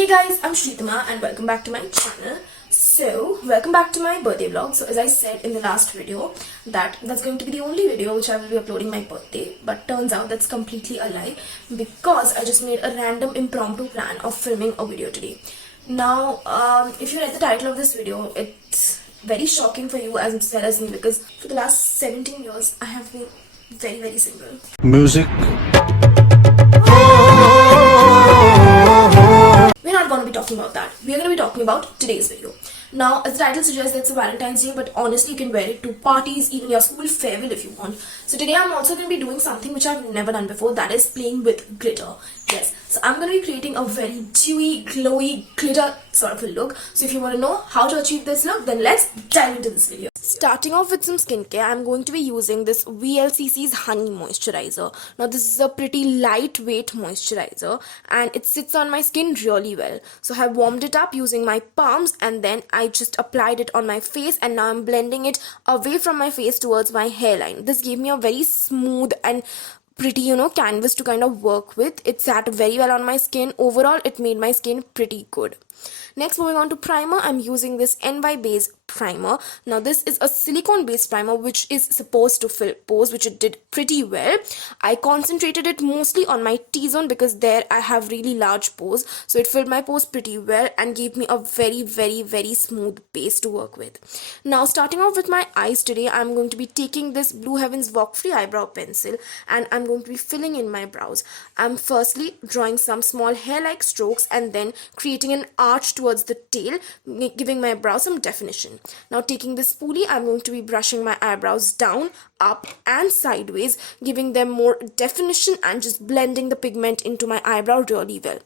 Hey guys, I'm Sreetama and welcome back to my channel. So, welcome back to my birthday vlog. So, as I said in the last video, that's going to be the only video which I will be uploading my birthday. But turns out that's completely a lie because I just made a random impromptu plan of filming a video today. Now, if you read the title of this video, it's very shocking for you as well as me because for the last 17 years, I have been very single. Music. We're not going to be talking about that. We're going to be talking about today's video. Now, as the title suggests, it's a Valentine's Day, but honestly, you can wear it to parties, even your school farewell if you want. So today, I'm also going to be doing something which I've never done before, that is playing with glitter. Yes, so I'm going to be creating a very dewy, glowy, glitter sort of a look. So if you want to know how to achieve this look, then let's dive into this video. Starting off with some skincare, I'm going to be using this VLCC's Honey moisturiser. Now, this is a pretty lightweight moisturizer and it sits on my skin really well. So I have warmed it up using my palms and then I just applied it on my face, and now I'm blending it away from my face towards my hairline. This gave me a very smooth and pretty, canvas to kind of work with. It sat very well on my skin. Overall, it made my skin pretty good. Next, moving on to primer, I'm using this Beige primer. Now, this is a silicone based primer which is supposed to fill pores, which it did pretty well. I concentrated it mostly on my T-zone because there I have really large pores, so it filled my pores pretty well and gave me a very smooth base to work with. Now, starting off with my eyes today, I'm going to be taking this Blue Heavens Walk Free eyebrow pencil and I'm going to be filling in my brows. I'm firstly drawing some small hair-like strokes and then creating an arch towards the tail, giving my brow some definition. Now, taking this spoolie, I'm going to be brushing my eyebrows down, up and sideways, giving them more definition and just blending the pigment into my eyebrow really well.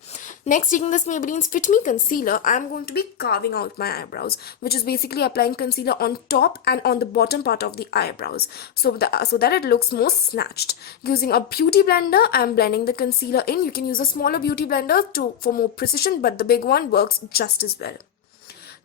Next, taking this Maybelline's Fit Me concealer, I'm going to be carving out my eyebrows, which is basically applying concealer on top and on the bottom part of the eyebrows so that it looks more snatched. Using a beauty blender, I'm blending the concealer in. You can use a smaller beauty blender for more precision, but the big one works just as well.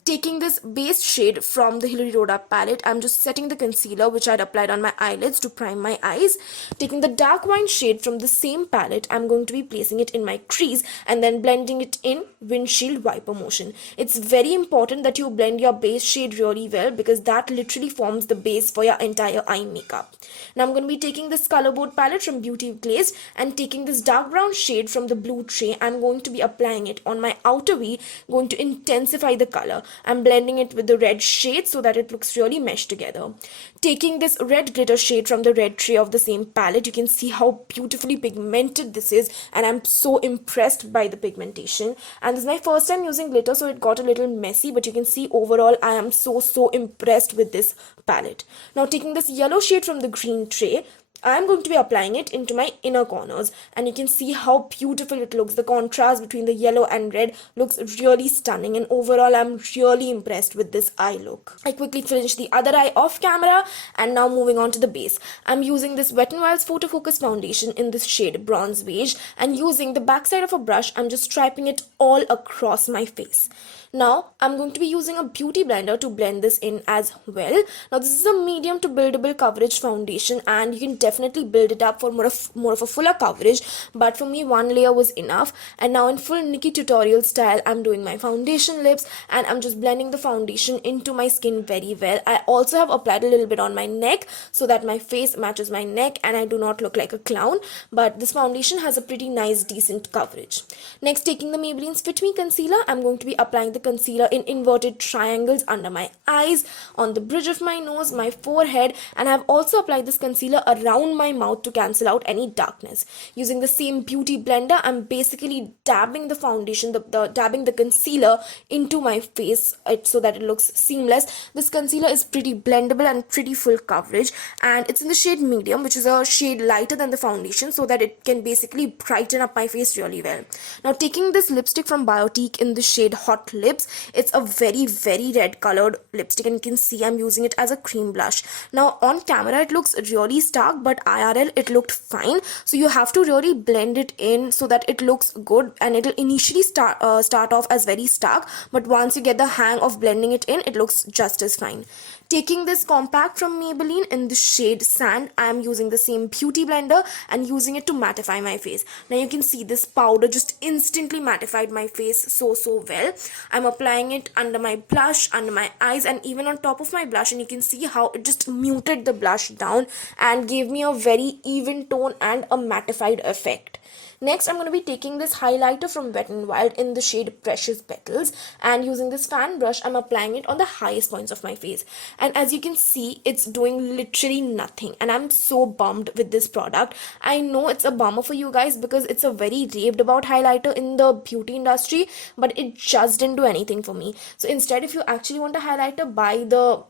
Taking this base shade from the Hilary Rhoda palette, I'm just setting the concealer which I'd applied on my eyelids to prime my eyes. Taking the dark wine shade from the same palette, I'm going to be placing it in my crease and then blending it in windshield wiper motion. It's very important that you blend your base shade really well because that literally forms the base for your entire eye makeup. Now, I'm going to be taking this colourboard palette from Biotique Glazed and taking this dark brown shade from the blue tray. I'm going to be applying it on my outer V, going to intensify the colour. I'm blending it with the red shade so that it looks really meshed together. Taking this red glitter shade from the red tray of the same palette, you can see how beautifully pigmented this is and I'm so impressed by the pigmentation. And this is my first time using glitter, so it got a little messy, but you can see overall I am so impressed with this palette. Now, taking this yellow shade from the green tray, I'm going to be applying it into my inner corners and you can see how beautiful it looks. The contrast between the yellow and red looks really stunning and overall I'm really impressed with this eye look. I quickly finished the other eye off camera and now moving on to the base. I'm using this Wet n Wild's Photofocus foundation in this shade Bronze Beige and using the backside of a brush, I'm just striping it all across my face. Now, I'm going to be using a beauty blender to blend this in as well. Now, this is a medium to buildable coverage foundation and you can definitely build it up for more of a fuller coverage, but for me, one layer was enough. And now in full Nikki tutorial style, I'm doing my foundation lips and I'm just blending the foundation into my skin very well. I also have applied a little bit on my neck so that my face matches my neck and I do not look like a clown, but this foundation has a pretty nice, decent coverage. Next, taking the Maybelline's Fit Me concealer, I'm going to be applying the concealer in inverted triangles under my eyes, on the bridge of my nose, my forehead, and I've also applied this concealer around my mouth to cancel out any darkness. Using the same beauty blender, I'm basically dabbing the foundation, dabbing the concealer into my face so that it looks seamless. This concealer is pretty blendable and pretty full coverage and it's in the shade medium, which is a shade lighter than the foundation so that it can basically brighten up my face really well. Now, taking this lipstick from Biotique in the shade Hot Lips, it's a very red colored lipstick and you can see I'm using it as a cream blush. Now, on camera it looks really stark, but IRL it looked fine, so you have to really blend it in so that it looks good and it'll initially start off as very stark, but once you get the hang of blending it in, it looks just as fine. Taking this compact from Maybelline in the shade Sand, I am using the same beauty blender and using it to mattify my face. Now you can see this powder just instantly mattified my face so well. I'm applying it under my blush, under my eyes, and even on top of my blush, and you can see how it just muted the blush down and gave me a very even tone and a mattified effect. Next, I'm going to be taking this highlighter from Wet n Wild in the shade Precious Petals, and using this fan brush, I'm applying it on the highest points of my face. And as you can see, it's doing literally nothing, and I'm so bummed with this product. I know it's a bummer for you guys because it's a very raved about highlighter in the beauty industry, but it just didn't do anything for me. So instead, if you actually want a highlighter, buy the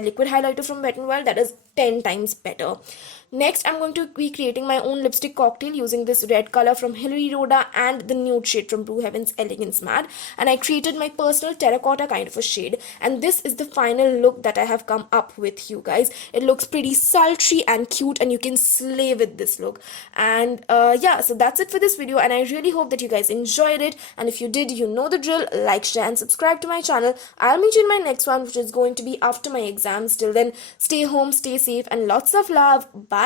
liquid highlighter from Wet n Wild. That is 10 times better. Next, I'm going to be creating my own lipstick cocktail using this red color from Hilary Rhoda and the nude shade from Blue Heaven's Elegance Matte. And I created my personal terracotta kind of a shade. And this is the final look that I have come up with, you guys. It looks pretty sultry and cute, and you can slay with this look. And yeah, so that's it for this video. And I really hope that you guys enjoyed it. And if you did, you know the drill. Like, share, and subscribe to my channel. I'll meet you in my next one, which is going to be after my exams. Till then, stay home, stay safe, and lots of love. Bye.